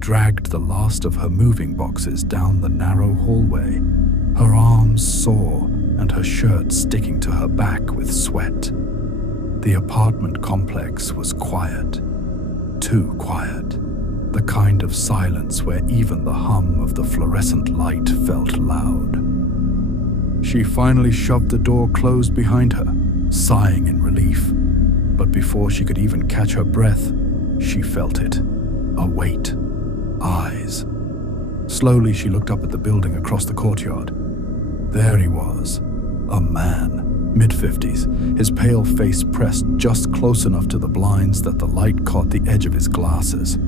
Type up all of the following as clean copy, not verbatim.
dragged the last of her moving boxes down the narrow hallway, her arms sore and her shirt sticking to her back with sweat. The apartment complex was quiet. Too quiet. The kind of silence where even the hum of the fluorescent light felt loud. She finally shoved the door closed behind her, sighing in relief. But before she could even catch her breath, she felt it. A weight. Eyes. Slowly she looked up at the building across the courtyard. There he was. A man, mid-50s, his pale face pressed just close enough to the blinds that the light caught the edge of his glasses.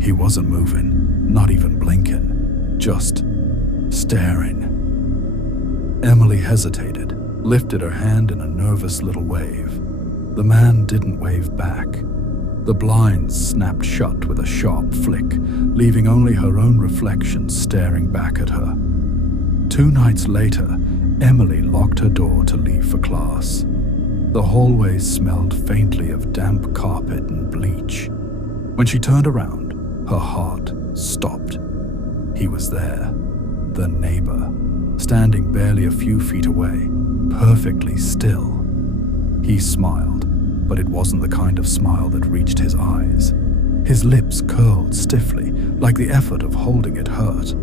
He wasn't moving, not even blinking, just staring. Emily hesitated, lifted her hand in a nervous little wave. The man didn't wave back. The blinds snapped shut with a sharp flick, leaving only her own reflection staring back at her. 2 nights later, Emily locked her door to leave for class. The hallway smelled faintly of damp carpet and bleach. When she turned around, her heart stopped. He was there, the neighbor, standing barely a few feet away, perfectly still. He smiled, but it wasn't the kind of smile that reached his eyes. His lips curled stiffly, like the effort of holding it hurt.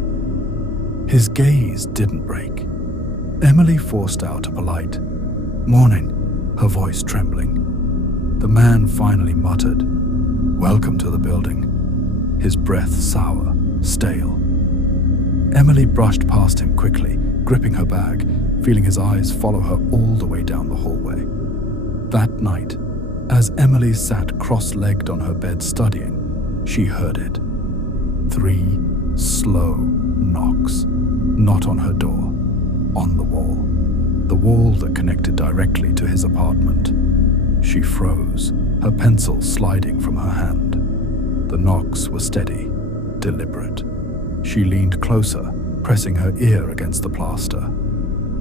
His gaze didn't break. Emily forced out a polite, "Morning," her voice trembling. The man finally muttered, "Welcome to the building," his breath sour, stale. Emily brushed past him quickly, gripping her bag, feeling his eyes follow her all the way down the hallway. That night, as Emily sat cross-legged on her bed studying, she heard it. 3 slow knocks, not on her door, on the wall that connected directly to his apartment. She froze, her pencil sliding from her hand. The knocks were steady, deliberate. She leaned closer, pressing her ear against the plaster.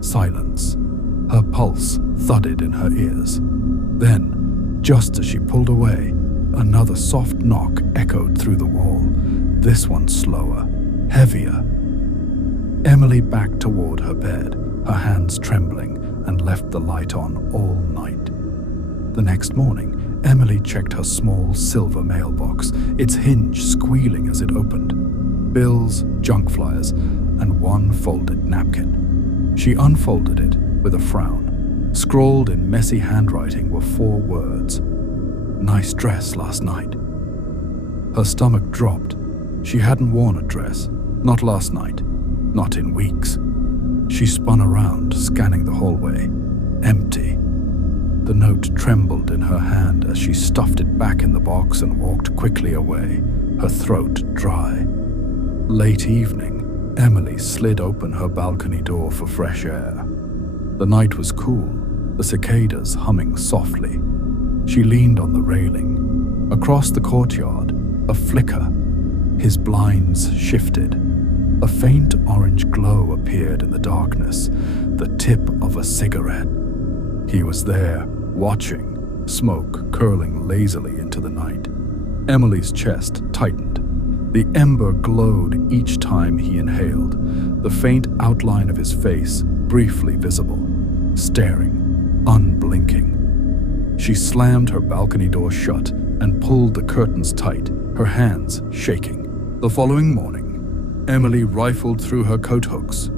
Silence. Her pulse thudded in her ears. Then, just as she pulled away, another soft knock echoed through the wall, this one slower, heavier. Emily backed toward her bed, her hands trembling, and left the light on all night. The next morning, Emily checked her small silver mailbox, its hinge squealing as it opened. Bills, junk flyers, and one folded napkin. She unfolded it with a frown. Scrawled in messy handwriting were 4 words. "Nice dress last night." Her stomach dropped. She hadn't worn a dress, not last night, not in weeks. She spun around, scanning the hallway. Empty. The note trembled in her hand as she stuffed it back in the box and walked quickly away, her throat dry. Late evening, Emily slid open her balcony door for fresh air. The night was cool, the cicadas humming softly. She leaned on the railing. Across the courtyard, a flicker. His blinds shifted. A faint orange glow appeared in the darkness, the tip of a cigarette. He was there, watching, smoke curling lazily into the night. Emily's chest tightened. The ember glowed each time he inhaled, the faint outline of his face briefly visible, staring, unblinking. She slammed her balcony door shut and pulled the curtains tight, her hands shaking. The following morning, Emily rifled through her coat hooks.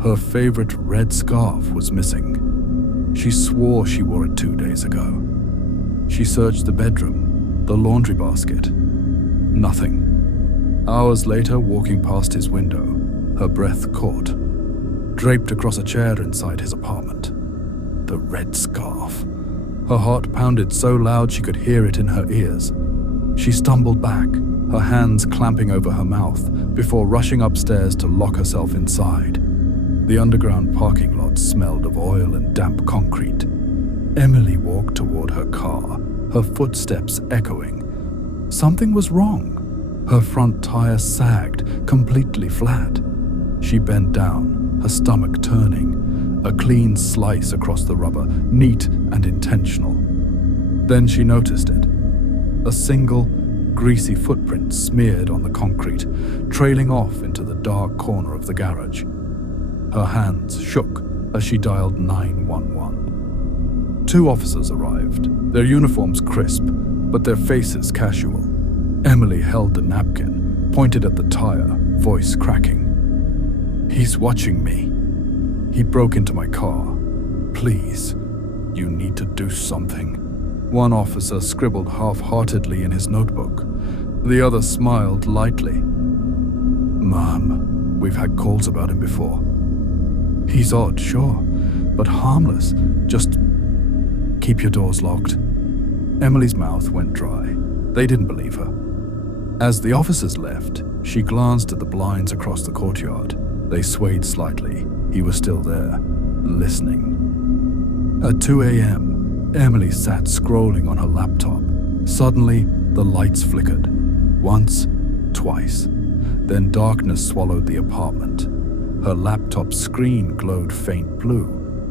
Her favorite red scarf was missing. She swore she wore it 2 days ago. She searched the bedroom, the laundry basket. Nothing. Hours later, walking past his window, her breath caught. Draped across a chair inside his apartment. The red scarf. Her heart pounded so loud she could hear it in her ears. She stumbled back, her hands clamping over her mouth, before rushing upstairs to lock herself inside. The underground parking lot smelled of oil and damp concrete. Emily walked toward her car, her footsteps echoing. Something was wrong. Her front tire sagged, completely flat. She bent down, her stomach turning, a clean slice across the rubber, neat and intentional. Then she noticed it. A single, greasy footprints smeared on the concrete, trailing off into the dark corner of the garage. Her hands shook as she dialed 911. 2 officers arrived, their uniforms crisp, but their faces casual. Emily held the napkin, pointed at the tire, voice cracking. "He's watching me. He broke into my car. Please, you need to do something." One officer scribbled half-heartedly in his notebook. The other smiled lightly. "Ma'am, we've had calls about him before. He's odd, sure, but harmless. Just keep your doors locked." Emily's mouth went dry. They didn't believe her. As the officers left, she glanced at the blinds across the courtyard. They swayed slightly. He was still there, listening. At 2 a.m., Emily sat scrolling on her laptop. Suddenly, the lights flickered. Once, twice. Then darkness swallowed the apartment. Her laptop screen glowed faint blue.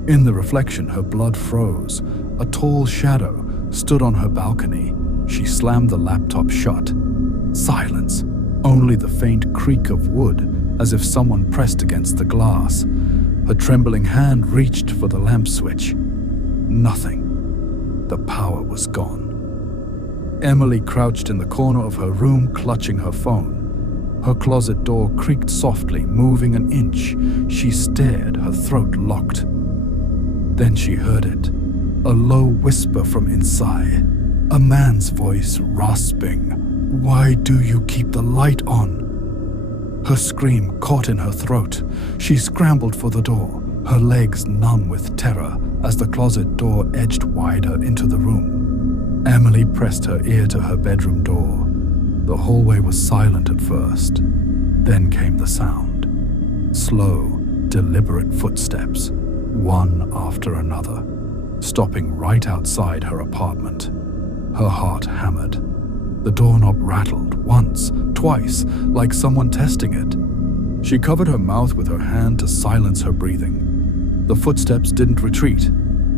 In the reflection, her blood froze. A tall shadow stood on her balcony. She slammed the laptop shut. Silence. Only the faint creak of wood, as if someone pressed against the glass. Her trembling hand reached for the lamp switch. Nothing. The power was gone. Emily crouched in the corner of her room, clutching her phone. Her closet door creaked softly, moving an inch. She stared, her throat locked. Then she heard it. A low whisper from inside. A man's voice rasping. "Why do you keep the light on?" Her scream caught in her throat. She scrambled for the door, her legs numb with terror as the closet door edged wider into the room. Emily pressed her ear to her bedroom door. The hallway was silent at first. Then came the sound. Slow, deliberate footsteps, one after another, stopping right outside her apartment. Her heart hammered. The doorknob rattled once, twice, like someone testing it. She covered her mouth with her hand to silence her breathing. The footsteps didn't retreat.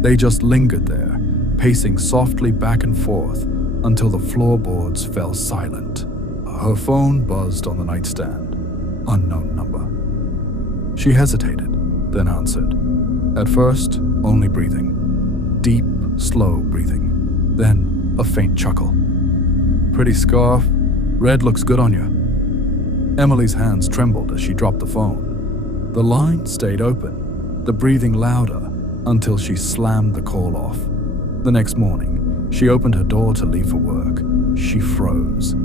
They just lingered there, pacing softly back and forth until the floorboards fell silent. Her phone buzzed on the nightstand. Unknown number. She hesitated, then answered. At first, only breathing. Deep, slow breathing. Then a faint chuckle. "Pretty scarf. Red looks good on you." Emily's hands trembled as she dropped the phone. The line stayed open, the breathing louder, until she slammed the call off. The next morning, she opened her door to leave for work. She froze,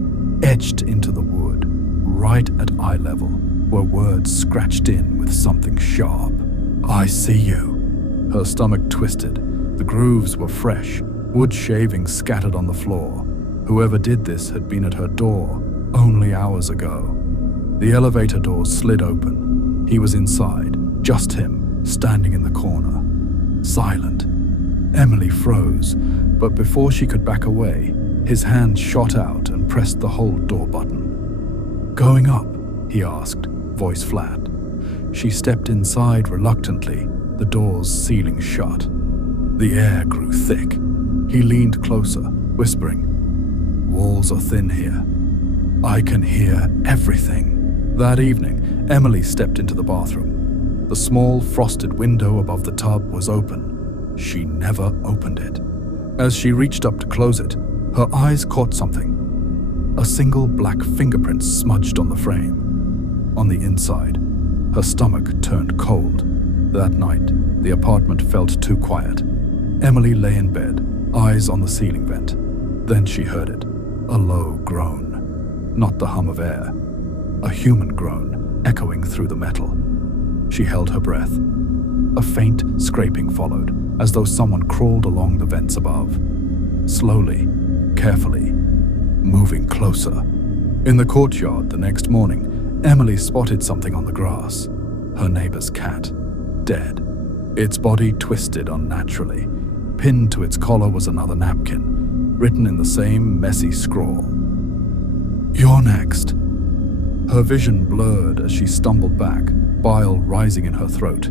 etched into the wood, right at eye level, where words scratched in with something sharp. "I see you." Her stomach twisted. The grooves were fresh, wood shavings scattered on the floor. Whoever did this had been at her door only hours ago. The elevator doors slid open. He was inside, just him, standing in the corner. Silent. Emily froze, but before she could back away, his hand shot out and pressed the hold door button. "Going up?" he asked, voice flat. She stepped inside reluctantly, the doors sealing shut. The air grew thick. He leaned closer, whispering, "Walls are thin here. I can hear everything." That evening, Emily stepped into the bathroom. The small, frosted window above the tub was open. She never opened it. As she reached up to close it, her eyes caught something. A single black fingerprint smudged on the frame. On the inside, her stomach turned cold. That night, the apartment felt too quiet. Emily lay in bed, eyes on the ceiling vent. Then she heard it, a low groan. Not the hum of air, a human groan echoing through the metal. She held her breath. A faint scraping followed, as though someone crawled along the vents above. Slowly, carefully, moving closer. In the courtyard the next morning, Emily spotted something on the grass. Her neighbor's cat, dead. Its body twisted unnaturally. Pinned to its collar was another napkin, written in the same messy scrawl. "You're next." Her vision blurred as she stumbled back, bile rising in her throat.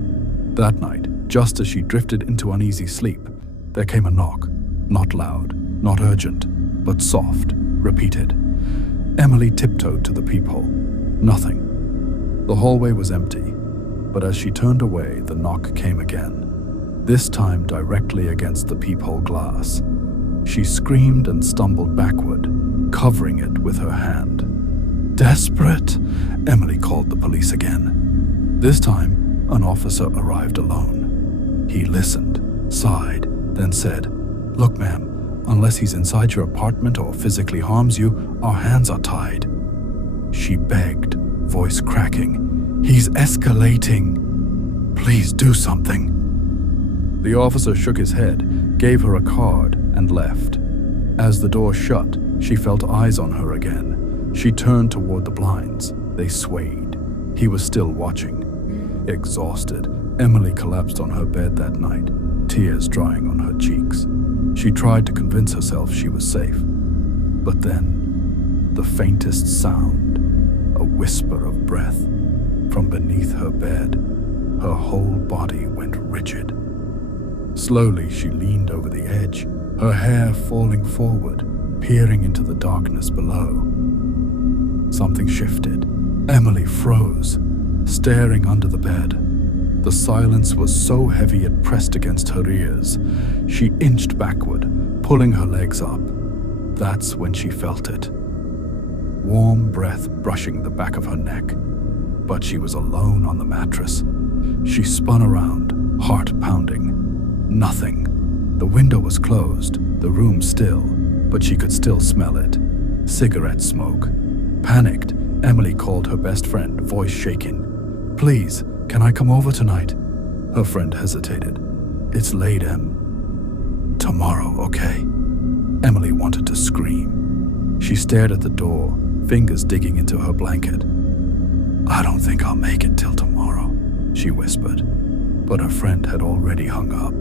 That night, just as she drifted into uneasy sleep, there came a knock. Not loud, not urgent, but soft, repeated. Emily tiptoed to the peephole. Nothing. The hallway was empty, but as she turned away, the knock came again, this time directly against the peephole glass. She screamed and stumbled backward, covering it with her hand. Desperate, Emily called the police again. This time, an officer arrived alone. He listened, sighed, then said, "Look, ma'am, unless he's inside your apartment or physically harms you, our hands are tied." She begged, voice cracking, "He's escalating. Please do something." The officer shook his head, gave her a card, and left. As the door shut, she felt eyes on her again. She turned toward the blinds. They swayed. He was still watching. Exhausted, Emily collapsed on her bed that night, tears drying on her cheeks. She tried to convince herself she was safe. But then, the faintest sound, a whisper of breath, from beneath her bed, her whole body went rigid. Slowly, she leaned over the edge, her hair falling forward, peering into the darkness below. Something shifted. Emily froze, staring under the bed. The silence was so heavy it pressed against her ears. She inched backward, pulling her legs up. That's when she felt it. Warm breath brushing the back of her neck. But she was alone on the mattress. She spun around, heart pounding. Nothing. The window was closed, the room still, but she could still smell it. Cigarette smoke. Panicked, Emily called her best friend, voice shaking. "Please, can I come over tonight?" Her friend hesitated. "It's late, Em." "Tomorrow, okay?" Emily wanted to scream. She stared at the door, fingers digging into her blanket. "I don't think I'll make it till tomorrow," she whispered. But her friend had already hung up.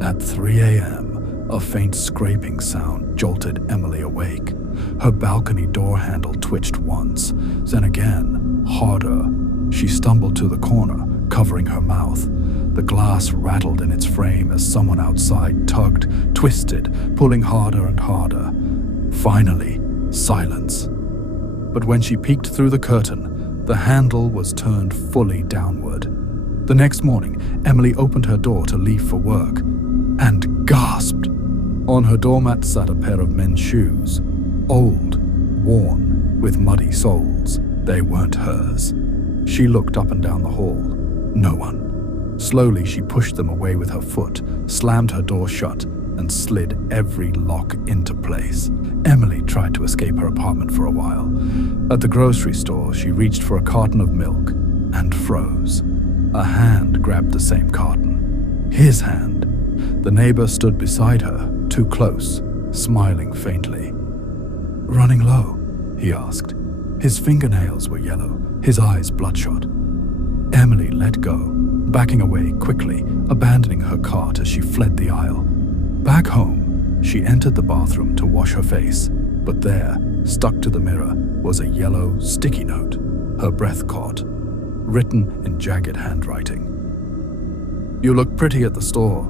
At 3 a.m., a faint scraping sound jolted Emily awake. Her balcony door handle twitched once, then again, harder. She stumbled to the corner, covering her mouth. The glass rattled in its frame as someone outside tugged, twisted, pulling harder and harder. Finally, silence. But when she peeked through the curtain, the handle was turned fully downward. The next morning, Emily opened her door to leave for work and gasped. On her doormat sat a pair of men's shoes, old, worn, with muddy soles. They weren't hers. She looked up and down the hall. No one. Slowly, she pushed them away with her foot, slammed her door shut, and slid every lock into place. Emily tried to escape her apartment for a while. At the grocery store, she reached for a carton of milk and froze. A hand grabbed the same carton. His hand. The neighbor stood beside her, too close, smiling faintly. "Running low?" he asked. His fingernails were yellow, his eyes bloodshot. Emily let go, backing away quickly, abandoning her cart as she fled the aisle. Back home, she entered the bathroom to wash her face, but there, stuck to the mirror, was a yellow, sticky note. Her breath caught, written in jagged handwriting. "You look pretty at the store."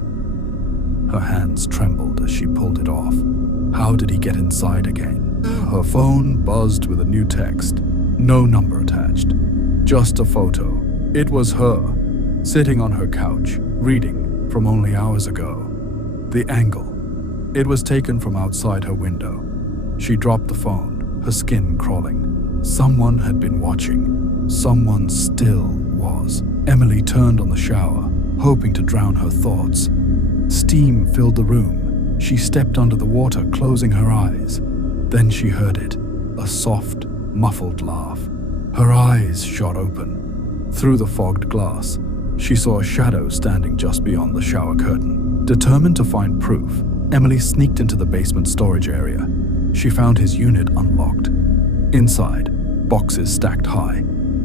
Her hands trembled as she pulled it off. How did he get inside again? Her phone buzzed with a new text. No number attached. Just a photo. It was her, sitting on her couch, reading from only hours ago. The angle. It was taken from outside her window. She dropped the phone, her skin crawling. Someone had been watching. Someone still was. Emily turned on the shower, hoping to drown her thoughts. Steam filled the room. She stepped under the water, closing her eyes. Then she heard it, a soft, muffled laugh. Her eyes shot open. Through the fogged glass, she saw a shadow standing just beyond the shower curtain. Determined to find proof, Emily sneaked into the basement storage area. She found his unit unlocked. Inside, boxes stacked high.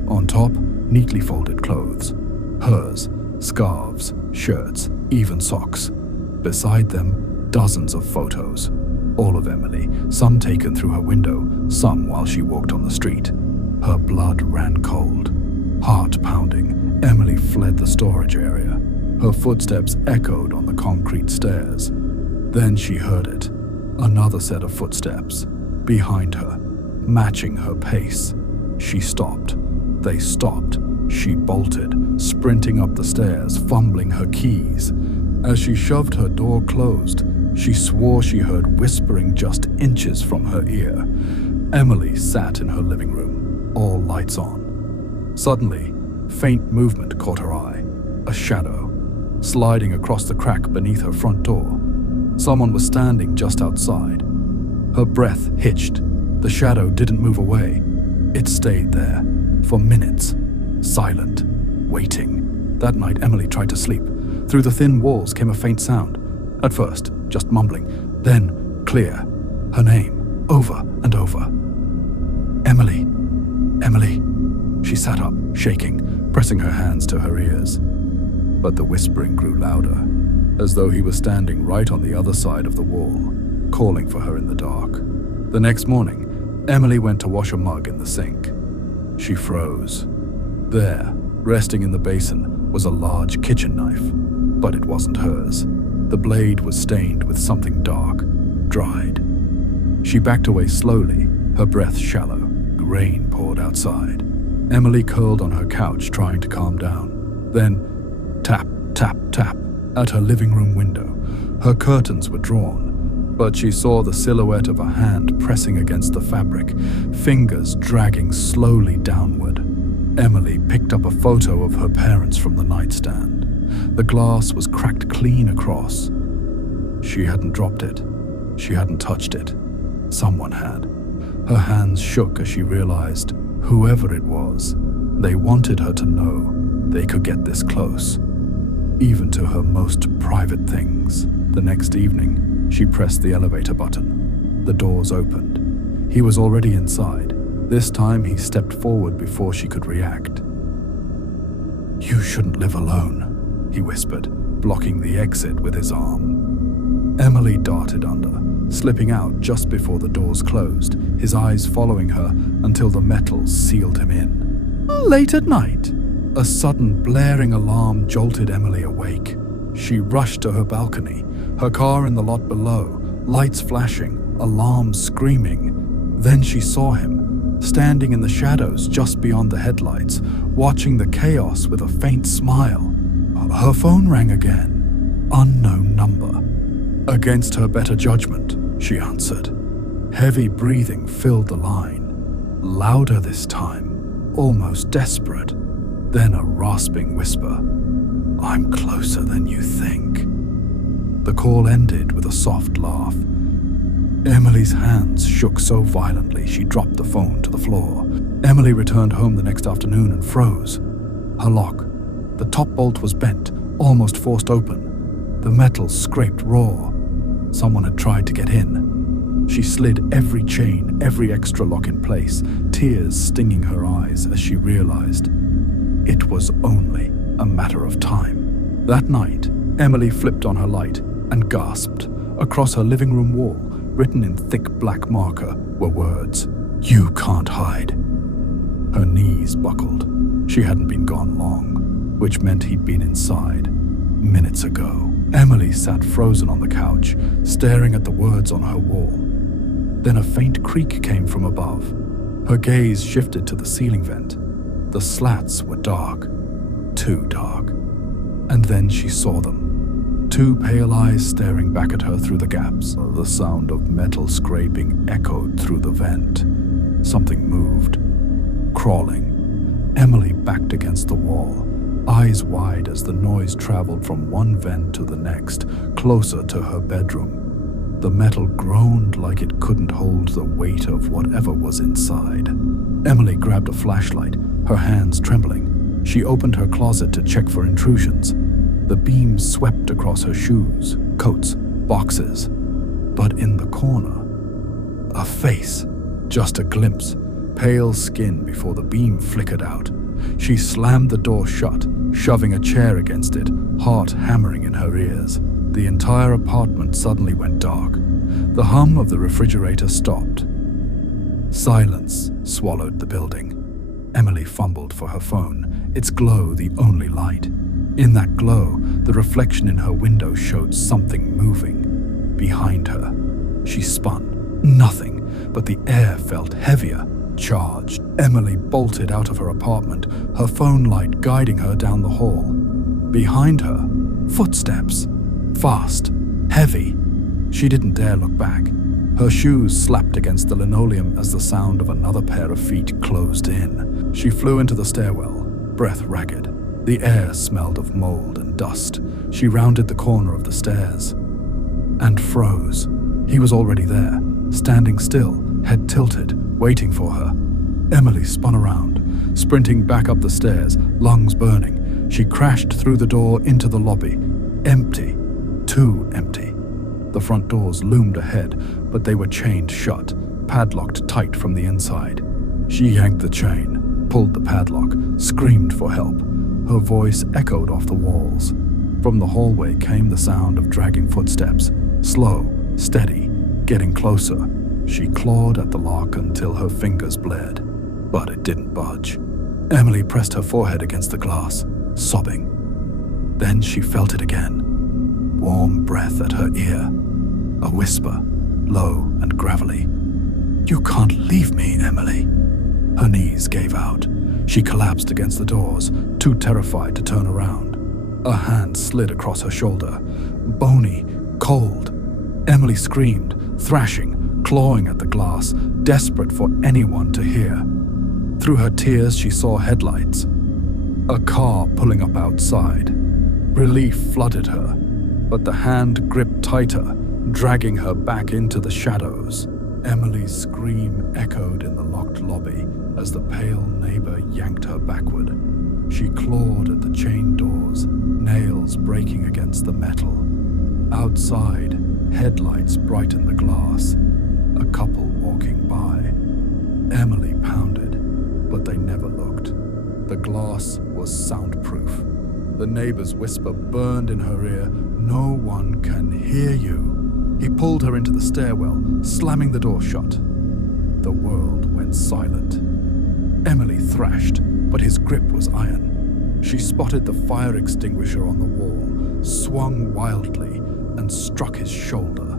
On top, neatly folded clothes. Hers, scarves, shirts, even socks. Beside them, dozens of photos. All of Emily, some taken through her window, some while she walked on the street. Her blood ran cold. Heart pounding, Emily fled the storage area. Her footsteps echoed on the concrete stairs. Then she heard it. Another set of footsteps. Behind her. matching her pace. She stopped. They stopped. She bolted, sprinting up the stairs, fumbling her keys. As she shoved her door closed, she swore she heard whispering just inches from her ear. Emily sat in her living room, all lights on. Suddenly, faint movement caught her eye. A shadow, sliding across the crack beneath her front door. Someone was standing just outside. Her breath hitched. The shadow didn't move away. It stayed there, for minutes, silent, waiting. That night, Emily tried to sleep. Through the thin walls came a faint sound. At first, just mumbling, then clear. Her name, over and over. Emily, Emily. She sat up, shaking, pressing her hands to her ears. But the whispering grew louder, as though he was standing right on the other side of the wall, calling for her in the dark. The next morning, Emily went to wash a mug in the sink. She froze. There, resting in the basin, was a large kitchen knife, but it wasn't hers. The blade was stained with something dark, dried. She backed away slowly, her breath shallow. Rain poured outside. Emily curled on her couch, trying to calm down. Then, tap, tap, tap, at her living room window. Her curtains were drawn, but she saw the silhouette of a hand pressing against the fabric, fingers dragging slowly downward. Emily picked up a photo of her parents from the nightstand. The glass was cracked clean across. She hadn't dropped it. She hadn't touched it. Someone had. Her hands shook as she realized, whoever it was, they wanted her to know they could get this close, even to her most private things. The next evening, she pressed the elevator button. The doors opened. He was already inside. This time he stepped forward before she could react. "You shouldn't live alone," he whispered, blocking the exit with his arm. Emily darted under, slipping out just before the doors closed, his eyes following her until the metals sealed him in. Late at night, a sudden blaring alarm jolted Emily awake. She rushed to her balcony, her car in the lot below, lights flashing, alarms screaming. Then she saw him, standing in the shadows just beyond the headlights, watching the chaos with a faint smile. Her phone rang again. Unknown number. Against her better judgment, she answered. Heavy breathing filled the line. Louder this time, almost desperate. Then a rasping whisper. "I'm closer than you think." The call ended with a soft laugh. Emily's hands shook so violently she dropped the phone to the floor. Emily returned home the next afternoon and froze. Her lock, the top bolt was bent, almost forced open. The metal scraped raw. Someone had tried to get in. She slid every chain, every extra lock in place, tears stinging her eyes as she realized it was only a matter of time. That night, Emily flipped on her light and gasped. Across her living room wall, written in thick black marker, were words, "You can't hide." Her knees buckled. She hadn't been gone long, which meant he'd been inside minutes ago. Emily sat frozen on the couch, staring at the words on her wall. Then a faint creak came from above. Her gaze shifted to the ceiling vent. The slats were dark, too dark. And then she saw them. Two pale eyes staring back at her through the gaps. The sound of metal scraping echoed through the vent. Something moved, crawling. Emily backed against the wall, eyes wide as the noise traveled from one vent to the next, closer to her bedroom. The metal groaned like it couldn't hold the weight of whatever was inside. Emily grabbed a flashlight, her hands trembling. She opened her closet to check for intrusions. The beams swept across her shoes, coats, boxes. But in the corner, a face, just a glimpse, pale skin before the beam flickered out. She slammed the door shut, shoving a chair against it, heart hammering in her ears. The entire apartment suddenly went dark. The hum of the refrigerator stopped. Silence swallowed the building. Emily fumbled for her phone, its glow the only light. In that glow, the reflection in her window showed something moving. Behind her, she spun. Nothing. but the air felt heavier, charged. Emily bolted out of her apartment, her phone light guiding her down the hall. Behind her, footsteps. Fast, heavy. She didn't dare look back. Her shoes slapped against the linoleum as the sound of another pair of feet closed in. She flew into the stairwell, breath ragged. The air smelled of mold and dust. She rounded the corner of the stairs and froze. He was already there, standing still, head tilted, waiting for her. Emily spun around, sprinting back up the stairs, lungs burning. She crashed through the door into the lobby. Empty. Too empty. The front doors loomed ahead, but they were chained shut, padlocked tight from the inside. She yanked the chain, pulled the padlock, screamed for help. Her voice echoed off the walls. From the hallway came the sound of dragging footsteps, slow, steady, getting closer. She clawed at the lock until her fingers bled, but it didn't budge. Emily pressed her forehead against the glass, sobbing. Then she felt it again. Warm breath at her ear. A whisper, low and gravelly. "You can't leave me, Emily." Her knees gave out. She collapsed against the doors, too terrified to turn around. A hand slid across her shoulder, bony, cold. Emily screamed, thrashing, clawing at the glass, desperate for anyone to hear. Through her tears, she saw headlights. A car pulling up outside. Relief flooded her, but the hand gripped tighter, dragging her back into the shadows. Emily's scream echoed in the locked lobby as the pale neighbor yanked her backward. She clawed at the chain doors, nails breaking against the metal. Outside, headlights brightened the glass. A couple walking by. Emily pounded, but they never looked. The glass was soundproof. The neighbor's whisper burned in her ear. "No one can hear you." He pulled her into the stairwell, slamming the door shut. The world went silent. Emily thrashed, but his grip was iron. She spotted the fire extinguisher on the wall, swung wildly, and struck his shoulder.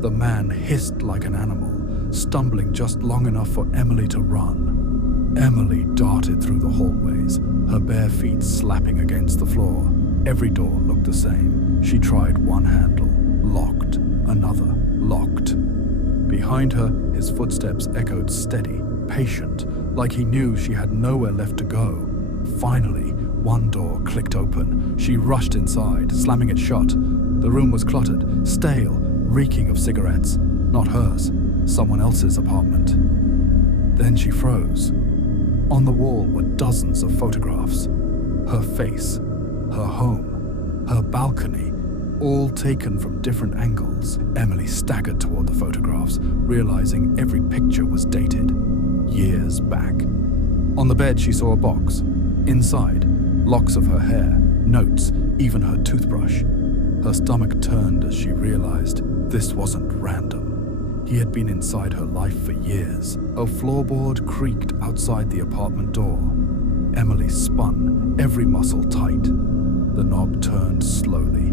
The man hissed like an animal, stumbling just long enough for Emily to run. Emily darted through the hallways, her bare feet slapping against the floor. Every door looked the same. She tried one handle, locked, another, locked. Behind her, his footsteps echoed steady, patient, like he knew she had nowhere left to go. Finally, one door clicked open. She rushed inside, slamming it shut. The room was cluttered, stale, reeking of cigarettes. Not hers, someone else's apartment. Then she froze. On the wall were dozens of photographs. Her face, her home, her balcony, all taken from different angles. Emily staggered toward the photographs, realizing every picture was dated. Years back. On the bed, she saw a box. Inside, locks of her hair, notes, even her toothbrush. Her stomach turned as she realized this wasn't random. He had been inside her life for years. A floorboard creaked outside the apartment door. Emily spun, every muscle tight. The knob turned slowly.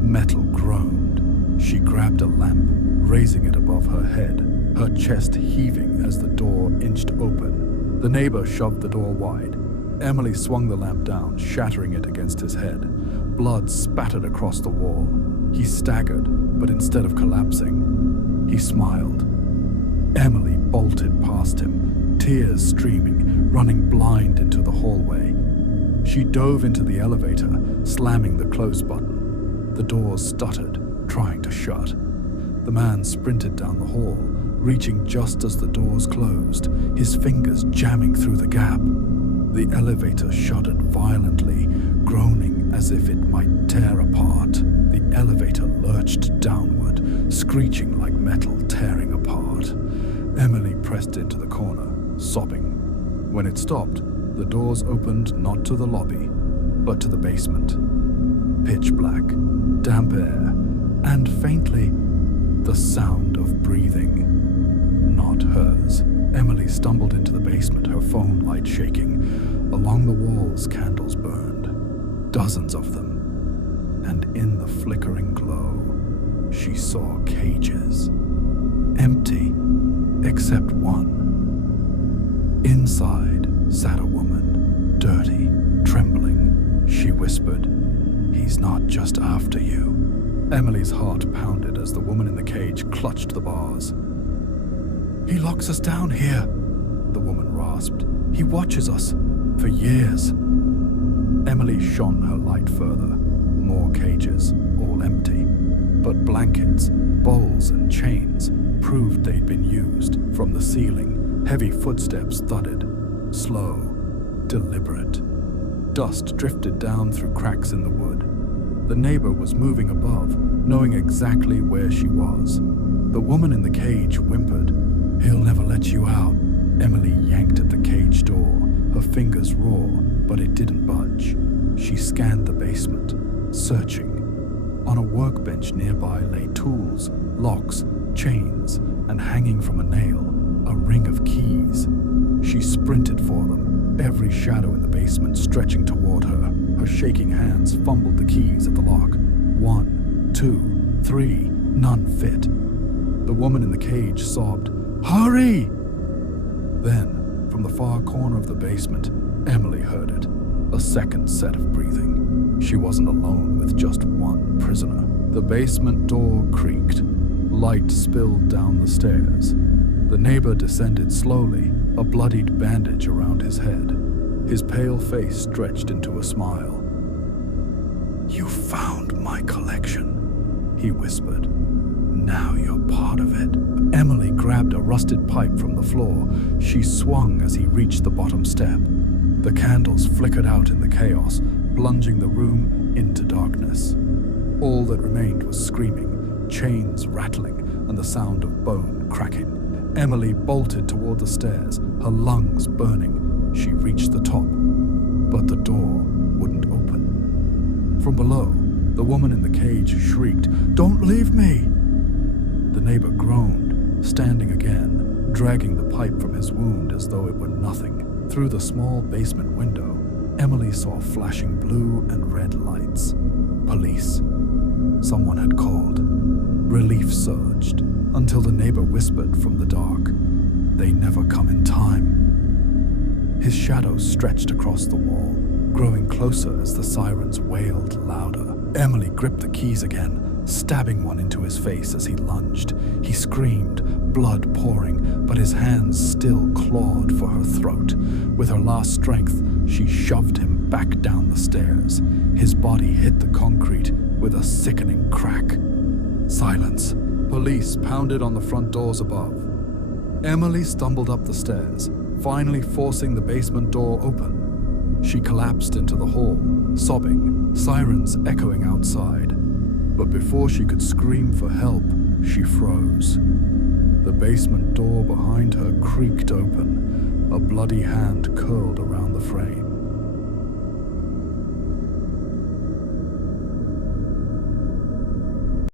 Metal groaned. She grabbed a lamp, raising it above her head, her chest heaving as the door inched open. The neighbor shoved the door wide. Emily swung the lamp down, shattering it against his head. Blood spattered across the wall. He staggered, but instead of collapsing, he smiled. Emily bolted past him, tears streaming, running blind into the hallway. She dove into the elevator, slamming the close button. The doors stuttered, trying to shut. The man sprinted down the hall, reaching just as the doors closed, his fingers jamming through the gap. The elevator shuddered violently, groaning as if it might tear apart. The elevator lurched downward, screeching like metal tearing apart. Emily pressed into the corner, sobbing. When it stopped, the doors opened not to the lobby, but to the basement. Pitch black, damp air, and faintly, the sound of breathing. Not hers. Emily stumbled into the basement, her phone light shaking. Along the walls, candles burned, dozens of them. And in the flickering glow, she saw cages. Empty, except one. Inside sat a woman, dirty, trembling. She whispered, "He's not just after you." Emily's heart pounded as the woman in the cage clutched the bars. "He locks us down here," the woman rasped. "He watches us for years." Emily shone her light further. More cages, all empty. But blankets, bowls, and chains proved they'd been used. From the ceiling, heavy footsteps thudded. Slow, deliberate. Dust drifted down through cracks in the wood. The neighbor was moving above, knowing exactly where she was. The woman in the cage whimpered, "He'll never let you out." Emily yanked at the cage door, her fingers raw, but it didn't budge. She scanned the basement, searching. On a workbench nearby lay tools, locks, chains, and hanging from a nail, a ring of keys. She sprinted for them, every shadow in the basement stretching toward her. Her shaking hands fumbled the keys at the lock. 1, 2, 3, none fit. The woman in the cage sobbed, "Hurry!" Then, from the far corner of the basement, Emily heard it. A second set of breathing. She wasn't alone with just one prisoner. The basement door creaked. Light spilled down the stairs. The neighbor descended slowly, a bloodied bandage around his head. His pale face stretched into a smile. "You found my collection," he whispered. "Now you're part of it." Emily grabbed a rusted pipe from the floor. She swung as he reached the bottom step. The candles flickered out in the chaos, plunging the room into darkness. All that remained was screaming, chains rattling, and the sound of bone cracking. Emily bolted toward the stairs, her lungs burning. She reached the top, but the door wouldn't open. From below, the woman in the cage shrieked, "Don't leave me!" The neighbor groaned, standing again, dragging the pipe from his wound as though it were nothing. Through the small basement window, Emily saw flashing blue and red lights. Police. Someone had called. Relief surged, until the neighbor whispered from the dark, "They never come in time." His shadow stretched across the wall, growing closer as the sirens wailed louder. Emily gripped the keys again, stabbing one into his face as he lunged. He screamed, blood pouring, but his hands still clawed for her throat. With her last strength, she shoved him back down the stairs. His body hit the concrete with a sickening crack. Silence. Police pounded on the front doors above. Emily stumbled up the stairs, finally forcing the basement door open. She collapsed into the hall, sobbing, sirens echoing outside. But before she could scream for help, she froze. The basement door behind her creaked open. A bloody hand curled around the frame.